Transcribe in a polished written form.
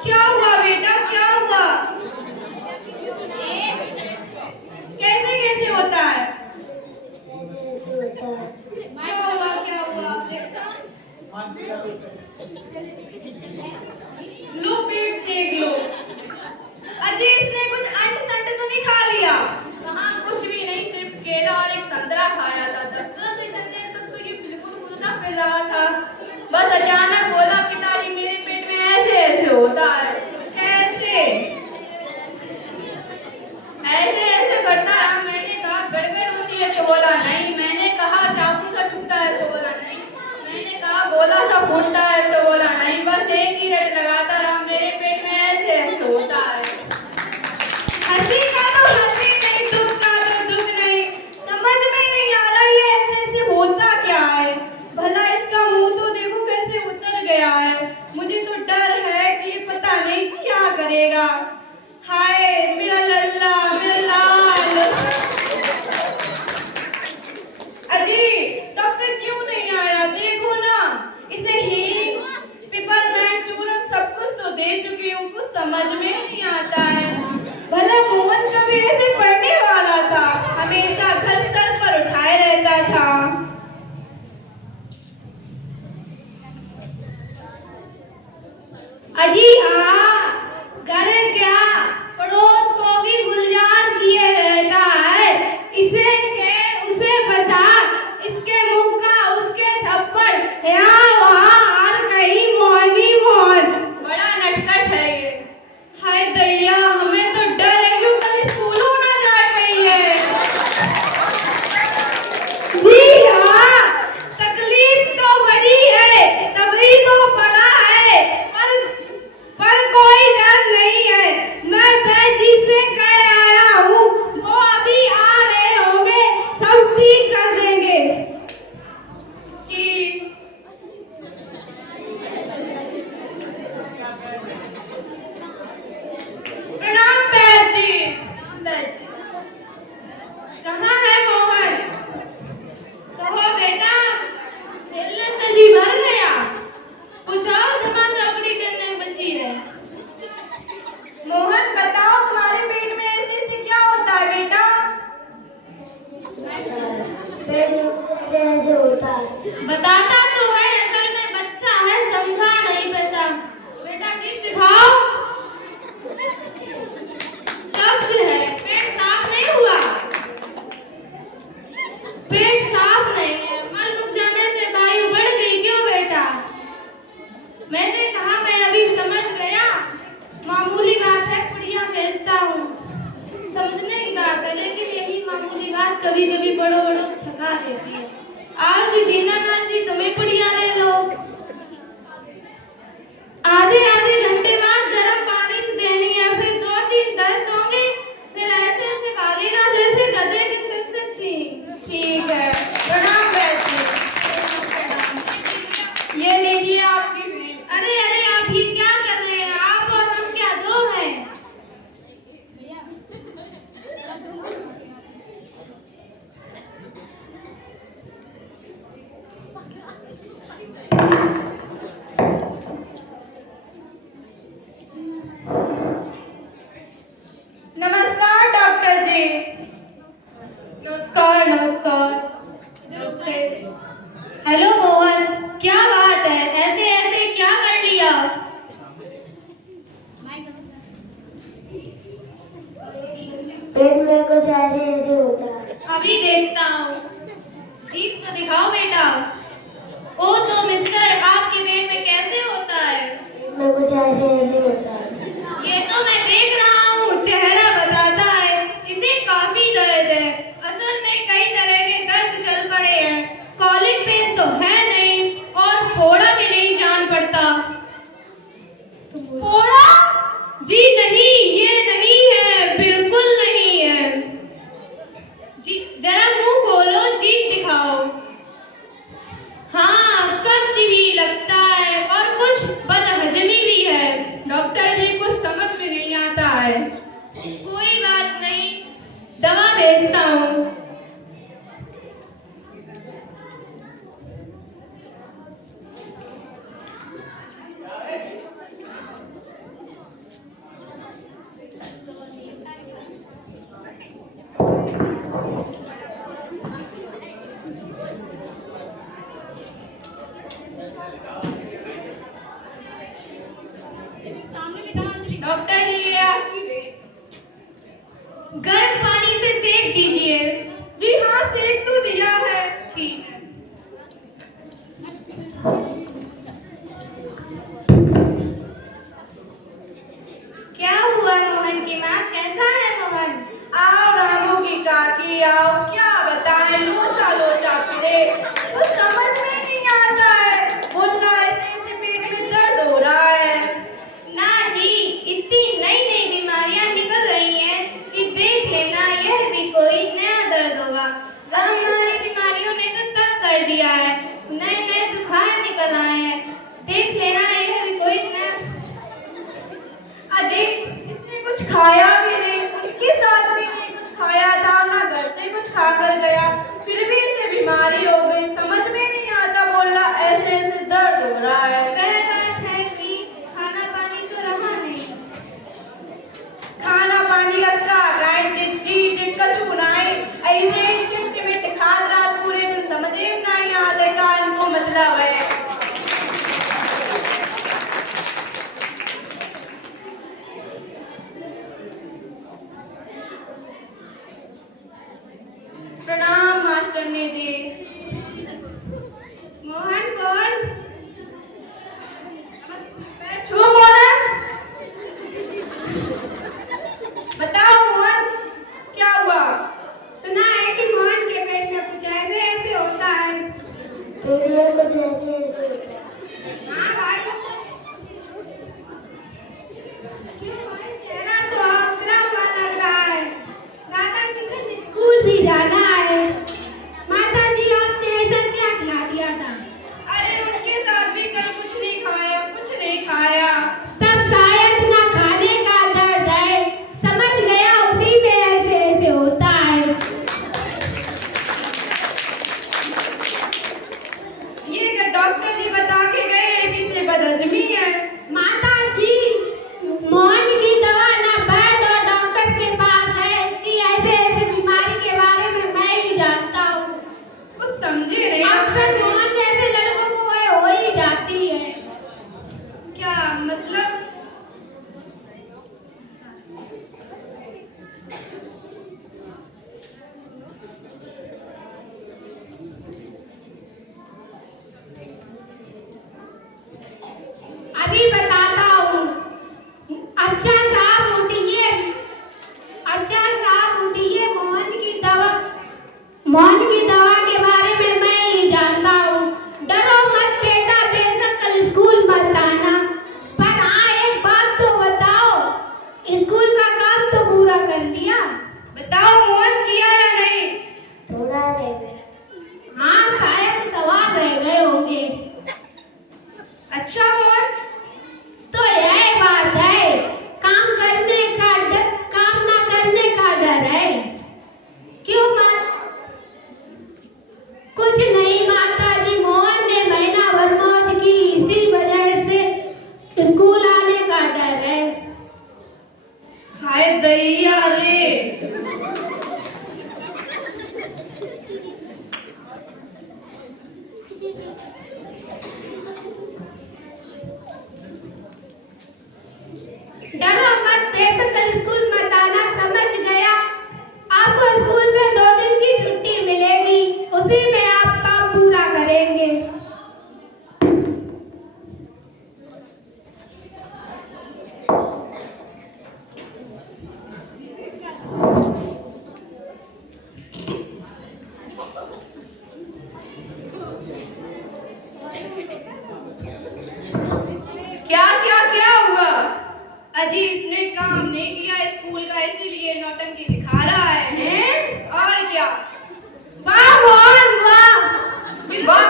क्या हुआ बेटा, क्या हुआ? कैसे कैसे होता है? क्या हुआ, क्या हुआ? लो पेट सेक लो। अजी इसने कुछ अंट संट तो नहीं खा लिया? कहाँ, कुछ भी नहीं, सिर्फ केला और एक संतरा खाया था। 10 दिन तक तो ये बिल्कुल कूदता फिर रहा था। बस अचानक बोला, पिताजी मेरे पेट में ऐसे ऐसे होता है। कैसे? ऐसे ऐसे करता है। मैंने कहा गड़बड़ होती है, तो बोला नहीं। मैंने कहा चाकू सा चुभता है, तो बोला नहीं। मैंने कहा गोला सा फूटता है, तो बोला नहीं। बस एक ही रट लगाता रहा, मेरे पेट में ऐसे ऐसे होता है। हंसी का तो हंसी नहीं, दुख का तो दुख नहीं। समझ में नहीं आ रहा ये ऐसे ऐसे होता क्या है। भला इसका मुंह तो देखो कैसे उतर गया है। मुझे तो डर है कि ये पता नहीं क्या करेगा। हाय मेरा लल्ला, मेरा लाल। अजी डॉक्टर क्यों नहीं आया? देखो ना, इसे हींग, पिपरमेंट, चूरन सब कुछ तो दे चुकी हूँ, कुछ समझ में नहीं आता है। भला मोहन कभी ऐसे पढ़ने वाला था? हमेशा घर सर पर उठाए रहता था। अजी हाँ, घर क्या पड़ोस को भी गुलजार किए रहता है। इसे छेड़ उसे बचा, इसके मुक्का उसके थप्पड़, यहाँ वहाँ हर कहीं मोहनी मोहन। बड़ा नटखट है ये। हाय दैया, हमें तो डर है क्यों कल स्कूल होना जा रही है। जी हाँ, तकलीफ तो बड़ी है, तभी तो बड़ा है। पर कोई डर नहीं है। मैं बैजी से कह आया हूँ, वो अभी आ रहे होंगे, सब ठीक कर देंगे। जी प्रणाम बैद जी। कहाँ है मोहन? कहो बेटा, खेलने से जी भर गया? कुछ और धमा चौकड़ी करने बची है? मोहन बताओ, तुम्हारे पेट में ऐसे ऐसे क्या होता है बेटा? पेट होता है। बताता तो है, असल में बच्चा है, समझा नहीं बेटा। बेटा जी दिखाओ। कब्ज है, पेट साफ नहीं हुआ। पेट साफ नहीं है, मल रुक जाने से वायु बढ़ गई क्यों बेटा? मैंने कहा मैं अभी समझ गया, मामूली बात है, पुड़िया बेचता हूँ। समझने की बात है, लेकिन यही मामूली बात कभी कभी बड़ों बड़ों छका देती है। आज दीनानाथ जी तुम्हें पुड़िया ले लो। आधे आधे घंटे बाद गर्म पानी से देनी है, फिर 2-3 दस्त होंगे, फिर ऐसे ऐसे भागेगा जैसे गधे के सिर से सींग। ठीक है, प्रणाम बैठिए। ये लीजिए आपकी बिल। अरे अरे, आप ये क्या कर रहे हैं? आप और हम क्या दो हैं? नमस्कार डॉक्टर जी। नमस्कार नमस्कार। नमस्ते। हेलो मोहन, क्या बात है? ऐसे ऐसे क्या कर लिया? पेट में कुछ ऐसे ऐसे होता है। अभी देखता हूँ। जीभ तो दिखाओ बेटा। ओ तो मिस्टर, आपके पेट में कैसे होता है? पेट में कुछ ऐसे ऐसे होता है। ये तो मैं देख रहा हूँ, चेहरा बताता है इसे काफी दर्द है। असल में कई तरह के दर्द चल पड़े हैं। कॉलिक पेन तो है नहीं, और फोड़ा भी नहीं जान पड़ता। फोड़ा? जी नहीं, ये नहीं है, बिल्कुल नहीं है। जी जरा मुंह खोलो, जीभ दिखाओ। हाँ, कब्ज भी लगता है और कुछ बदहजमी भी है। डॉक्टर जी, कुछ समझ में नहीं आता है। कोई बात नहीं, दवा भेजता हूँ। डॉक्टर जी ये आपकी बेटी। गर्म पानी से सेक दीजिए। जी हाँ सेक तो दिया है। ठीक है। क्या हुआ मोहन की माँ, कैसा है मोहन? आओ रामू की काकी आओ, क्या बताएं लोचा लोचा फिरे, कुछ समझ में नहीं आता है, बोलना ऐसे ऐसे पेट में दर्द हो रहा है। ना जी, इतनी नई नई बीमारियां निकल रही हैं कि देख लेना यह भी कोई नया दर्द होगा। हमारी बीमारियों ने तो तंग कर दिया है, नए नए बुखार निकल आए हैं, देख लेना यह भी कोई नया। अजी इसने कुछ खाया भी नहीं, उसके साथ भी नहीं कुछ खाया था, ना घर से कुछ खा कर गया, फिर भी इसे बीमारी हो गई, समझ में नहीं आता, बोला ऐसे ऐसे दर्द हो रहा है। वह बात है कि खाना पानी तो रहा नहीं। खाना पानी अच्छा गाय जी कछु बनाई ऐसे चिमटे में खाद रात पूरे दिन समझे नहीं आते का इनको मतलब है। प्रणाम मास्टरनी जी। मोहन कौन? मैं छू बोला। बताओ मोहन क्या हुआ? सुना है कि मोहन के पेट में कुछ ऐसे ऐसे होता है। हाँ भाई। क्यों भाई, चेहरा तो आंकड़ा हुआ लग रहा है। दादा जी कल स्कूल भी जाना है। माता जी आपने ऐसा क्या खिला दिया था? अरे उनके साथ भी कल कुछ नहीं खाया, कुछ नहीं खाया। तब शायद ना खाने का दर्द है, समझ गया, उसी में ऐसे ऐसे होता है। ये क्या डॉक्टर जी बता के गए हैं कि इसे बदहजमी है। माता जी, मोहन की दवा ना वैद्य और डॉक्टर के पास है, इसकी ऐसे ऐसे बीमारी के बारे में मैं ही जानता हूँ। कुछ समझे नहीं। अक्सर मोहन जैसे लड़कों को वह हो ही जाती है। क्या मतलब? अभी बताता हूँ। अच्छा साहब उठिए, अच्छा साहब उठिए, मोहन की दवा के बारे में मैं ही जानता हूँ। डरो मत बेटा, बेशक कल स्कूल मत आना, पर हाँ एक बात तो बताओ, स्कूल का काम तो पूरा कर लिया? बताओ मोहन किया या नहीं? थोड़ा रह गया। हाँ शायद सवाल रह गए होंगे। अच्छा मोहन तो यह बात है, काम ना करने का डर है। क्यों मत? कुछ नहीं माता जी, मोहन ने महीना भर मौज की, इसी वजह से स्कूल आने का डर है। हाय दैया रे। डरो मत, बेशक कल स्कूल मत आना, समझ गया। आपको स्कूल से 2 दिन की छुट्टी मिलेगी, उसी में आप काम पूरा करेंगे। क्या क्या क्या हुआ? अजी इसने काम नहीं किया स्कूल का, इसीलिए नौटंकी दिखा रहा है। और क्या? वाह मोहन वाह। वाह